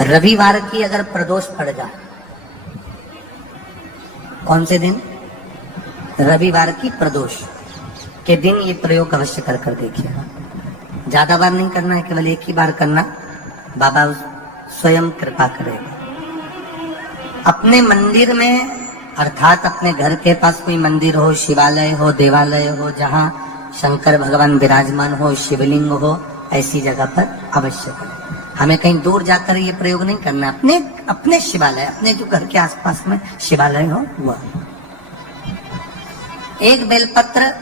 रविवार की अगर प्रदोष पड़ जाए, कौन से दिन? रविवार की प्रदोष के दिन ये प्रयोग अवश्य कर कर देखिएगा। ज्यादा बार नहीं करना है, केवल एक ही बार करना, बाबा स्वयं कृपा करेगा। अपने मंदिर में अर्थात अपने घर के पास कोई मंदिर हो, शिवालय हो, देवालय हो, जहां शंकर भगवान विराजमान हो, शिवलिंग हो, ऐसी जगह पर अवश्य करें। हमें कहीं दूर जाकर ये प्रयोग नहीं करना, अपने अपने शिवालय, अपने जो घर के आसपास में शिवालय हो वह। एक बेलपत्र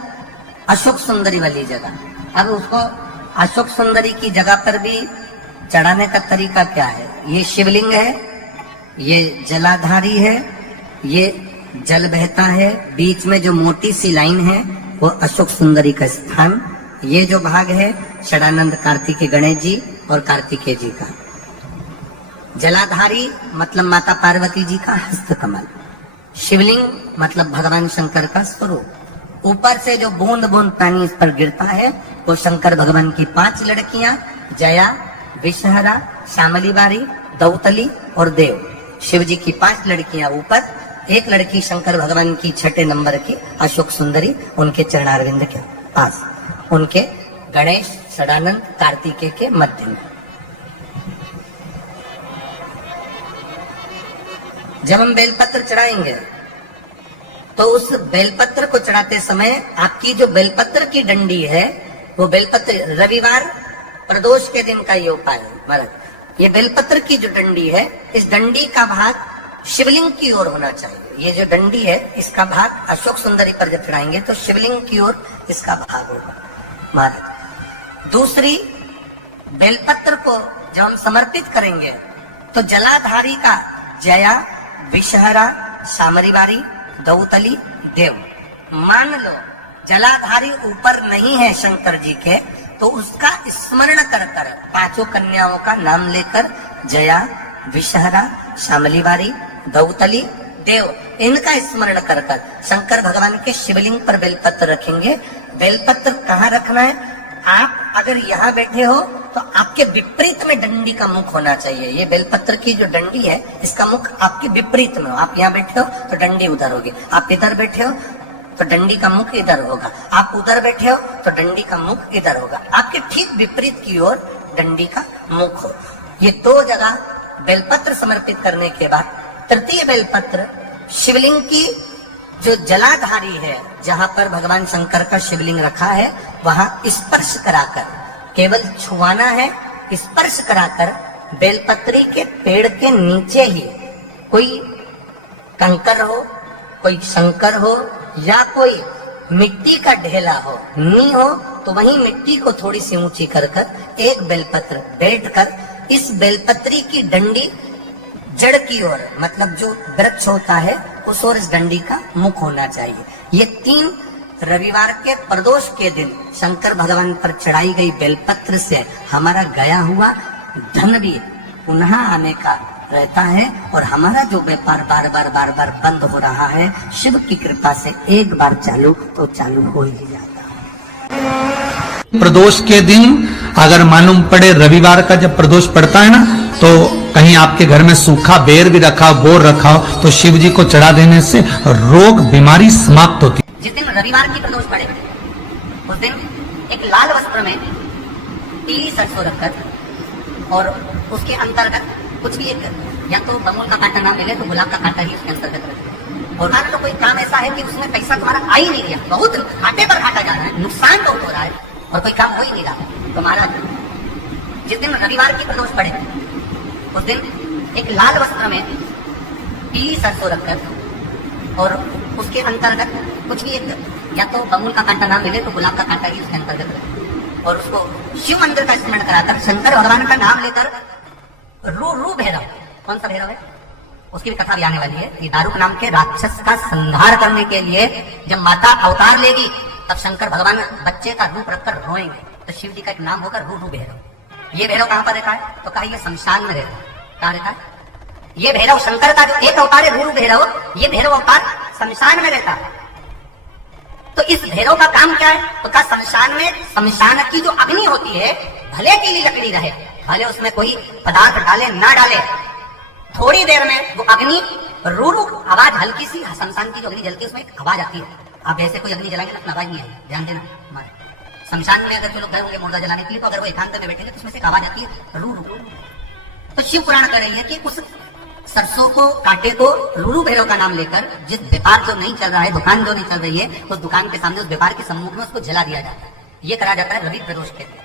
अशोक सुंदरी वाली जगह, अब उसको अशोक सुंदरी की जगह पर भी चढ़ाने का तरीका क्या है? ये शिवलिंग है, ये जलाधारी है, ये जल बहता है, बीच में जो मोटी सी लाइन है वो अशोक सुंदरी का स्थान, ये जो भाग है षडानंद कार्तिकेय गणेश जी और कार्तिकेय जी का। जलाधारी मतलब माता पार्वती जी का हस्त कमल, शिवलिंग मतलब भगवान शंकर का स्वरूप। ऊपर से जो बूंद बूंद पानी इस पर गिरता है वो शंकर भगवान की 5 लड़कियां, जया, विषहरा, श्यामली बारी, दौतली और देव। शिव जी की 5 लड़कियां ऊपर, एक लड़की शंकर भगवान की 6 नंबर की अशोक सुंदरी उनके चरणारविंद के पास, उनके गणेश षडानंद कार्तिकेय के मध्य में। जब हम बेलपत्र चढ़ाएंगे तो उस बेलपत्र को चढ़ाते समय आपकी जो बेलपत्र की डंडी है वो बेलपत्र, रविवार प्रदोष के दिन का ये उपाय है महाराज। ये बेलपत्र की जो डंडी है, इस डंडी का भाग शिवलिंग की ओर होना चाहिए। ये जो डंडी है इसका भाग अशोक सुंदरी पर जब चढ़ाएंगे तो शिवलिंग की ओर इसका भाग होगा महाराज। दूसरी, बेलपत्र को जब हम समर्पित करेंगे तो जलाधारी का जया, विषहरा, श्यामली बारी, दौतली, देव। मान लो जलाधारी ऊपर नहीं है शंकर जी के, तो उसका स्मरण कर कर 5 कन्याओं का नाम लेकर जया, विषहरा, श्यामली बारी, दौतली, देव, इनका स्मरण कर कर शंकर भगवान के शिवलिंग पर बेलपत्र रखेंगे। बेलपत्र कहाँ रखना है? आप अगर यहाँ बैठे हो तो आपके विपरीत में डंडी का मुख होना चाहिए। ये बेलपत्र की जो डंडी है इसका मुख आपके विपरीत में हो। आप यहाँ बैठे हो तो डंडी उधर होगी, आप इधर बैठे हो तो डंडी का मुख इधर होगा, आप उधर बैठे हो तो डंडी का मुख इधर होगा। आपके ठीक विपरीत की ओर डंडी का मुख हो। ये 2 जगह बेलपत्र समर्पित करने के बाद तृतीय बेलपत्र शिवलिंग की जो जलाधारी है, जहां पर भगवान शंकर का शिवलिंग रखा है, वहां स्पर्श कराकर, केवल छुआना है, स्पर्श कराकर बेलपत्री के पेड़ के नीचे ही कोई कंकर हो, कोई शंकर हो या कोई मिट्टी का ढेला हो, नी हो, तो वहीं मिट्टी को थोड़ी सी ऊंची कर कर एक बेलपत्र बैठकर इस बेलपत्री की डंडी जड़ की ओर, मतलब जो वृक्ष होता है उस ओर इस डंडी का मुख होना चाहिए। ये 3 रविवार के प्रदोष के दिन शंकर भगवान पर चढ़ाई गई बेलपत्र से हमारा गया हुआ धन भी पुनः आने का रहता है, और हमारा जो व्यापार बार बार बंद हो रहा है, शिव की कृपा से एक बार चालू तो चालू हो ही जाता है। प्रदोष के दिन अगर मालूम पड़े रविवार का जब प्रदोष पड़ता है ना, तो कहीं आपके घर में सूखा बेर भी रखा हो, बोर रखा हो, तो शिव जी को चढ़ा देने से रोग बीमारी समाप्त होती है। जिस दिन रविवार की प्रदोष पड़े उस दिन एक लाल वस्त्र में पीली सरसों रखकर और उसके अंतर्गत कुछ भी एक, या तो बमुल का कांटा ना मिले तो गुलाब का कांटा ही उसके अंतर्गत रखें। और मान लो कोई काम ऐसा है कि उसमें पैसा तुम्हारा आ ही नहीं रहा, बहुत घाटे पर घाटा जा रहा है, नुकसान बहुत हो रहा है और कोई काम हो ही नहीं रहा, तो महाराज जिस दिन रविवार की प्रदोष पड़े उस दिन एक लाल वस्त्र में पीली सरसों रखकर और उसके अंतर्गत कुछ भी एक, या तो बमुल का कांटा ना मिले तो गुलाब का कांटा ही उसके अंतर्गत रखें, और उसको शिव मंदिर का स्मरण कराकर शंकर भगवान का नाम लेकर रू भैरव, कौन सा भैरव है उसकी भी कथा भी आने वाली है। ये दारुक नाम के राक्षस का संहार करने के लिए जब माता अवतार लेगी तब शंकर भगवान बच्चे का रूप रखकर रोएंगे, तो शिव जी का एक नाम होगा रू भैरव। ये भैरव कहां पर रहता है? तो कहा ये शमशान में रहता है। कहां रहता है ये भैरव? शंकर का जो एक अवतार है रू भैरव, ये भैरव अवतार शमशान में रहता है। तो इस भैरव का काम क्या है? तो कहा शमशान में, शमशान की जो अग्नि होती है भले की लकड़ी रहे भले उसमें कोई पदार्थ डाले ना डाले, थोड़ी देर में वो अग्नि रू रू आवाज, हल्की सी शमशान की जो अग्नि जलती है उसमें एक आवाज आती है। आप ऐसे कोई अग्नि जलाएंगे ना, आवाज नहीं आएगी, ध्यान देना। हमारे शमशान में अगर जो लोग गए होंगे मुर्दा जलाने के लिए, तो अगर वो एकांत में बैठेंगे तो उसमें से एक आवाज आती है रू रू। तो शिव पुराण कह रही है कि उस सरसों को, कांटे को रूरू भैरव का नाम लेकर, जिस व्यापार जो नहीं चल रहा है, दुकान जो नहीं चल रही है, उस दुकान के सामने, उस व्यापार के सम्मुख में उसको जला दिया जाता है। ये करा जाता है रवि प्रदोष के लिए।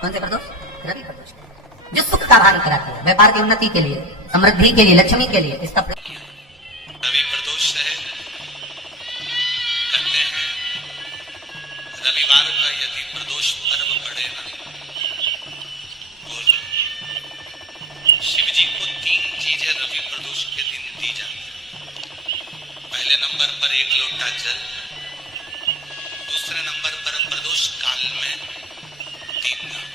कौन से प्रदोष? रवि प्रदोष, जो सुख का भान कराती है, व्यापार की उन्नति के लिए, समृद्धि के लिए, लक्ष्मी के लिए। इसका रवि प्रदोष है, कहते हैं रविवार का यदि प्रदोष पर्व पड़े ना, शिव जी को 3 चीजें रवि प्रदोष के दिन दी जाती है। पहले नंबर पर 1 लोटा जल, दूसरे नंबर पर प्रदोष काल में दीपदान,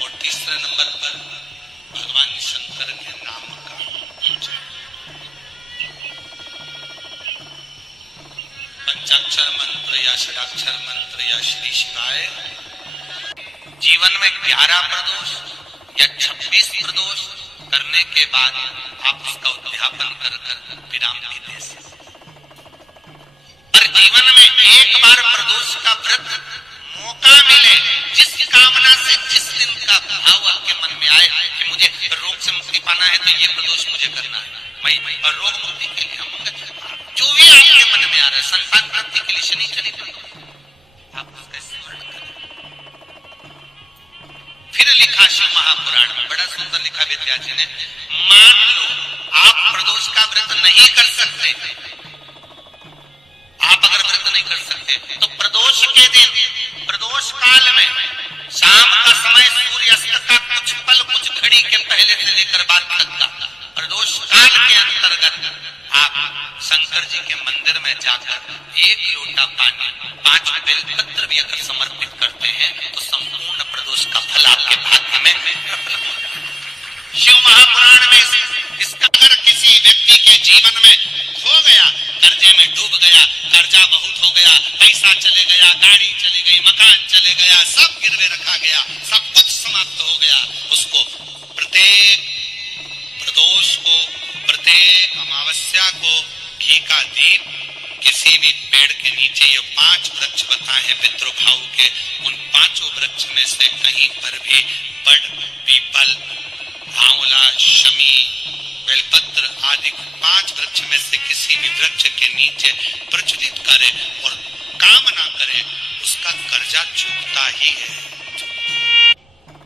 और तीसरे नंबर पर भगवान शंकर के नाम का उच्चारण। पंचाक्षर मंत्र या षडाक्षर मंत्र या श्री शिवाय। जीवन में 11 प्रदोष या 26 प्रदोष करने के बाद आप उसका उद्यापन कर विराम भी दे सकते। पर जीवन में एक बार प्रदोष का व्रत मौका मिले, जिस कामना से जिस दिन का भाव आपके मन में आए कि मुझे रोग से मुक्ति पाना है, तो ये प्रदोष मुझे करना है। और रोग मुक्ति के लिए हम जो भी आपके मन में आ रहा है, संतान प्राप्ति के लिए शनिचरी आप उसका स्मरण करें। फिर लिखा शिव महापुराण में, बड़ा सुंदर लिखा वेदव्यास जी ने, मान लो आप प्रदोष का व्रत नहीं कर सकते, आप अगर व्रत नहीं कर सकते तो प्रदोष के दिन, प्रदोष काल में शाम का समय, सूर्यास्त का कुछ पल, कुछ घड़ी के पहले से लेकर बाद तक का प्रदोष काल के अंतर्गत आप शंकर जी के मंदिर में जाकर 1 लोटा पानी, 5 बेलपत्र भी अगर समर्पित करते हैं तो संपूर्ण प्रदोष का फल आपके भाग्य में। शिव महापुराण में इसका अगर किसी व्यक्ति के जीवन में खो गया, कर्जे में डूब गया, कर्जा बहुत हो गया, पैसा चले गया, गाड़ी चली गई, मकान चले गया, सब गिरवे रखा गया, सब कुछ समाप्त हो गया, उसको प्रत्येक प्रदोष को, प्रत्येक अमावस्या को घी का दीप किसी भी पेड़ के नीचे, ये 5 वृक्ष बताए हैं पितृभाव के, उन 5 वृक्ष में से कहीं पर भी बड़, पीपल, आंवला, शमी, बेलपत्र आदि 5 वृक्ष में से किसी भी वृक्ष के नीचे प्रज्वलित करे और कामना करे, उसका कर्जा चूकता ही है।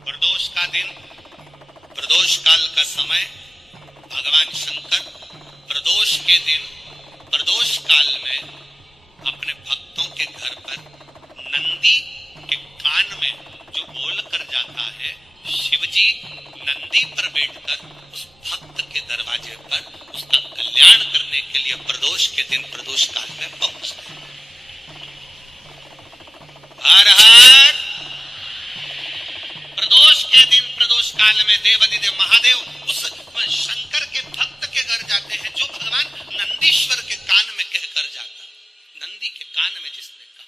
प्रदोष का दिन, प्रदोष काल का समय, भगवान शंकर प्रदोष के दिन, प्रदोष काल में अपने भक्तों के घर पर नंदी के कान में जो बोल कर जाता है, शिवजी नंदी पर बैठकर उस भक्त के दरवाजे पर उसका कल्याण करने के लिए प्रदोष के दिन, प्रदोष काल में पहुंचते हैं। हर हर प्रदोष के दिन, प्रदोष काल में देवाधिदेव महादेव उस शंकर के भक्त के घर जाते हैं, जो भगवान नंदीश्वर के कान में कहकर जाता, नंदी के कान में जिसने कहा।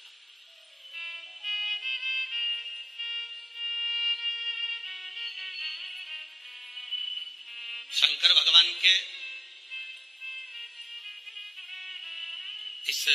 शंकर भगवान के इस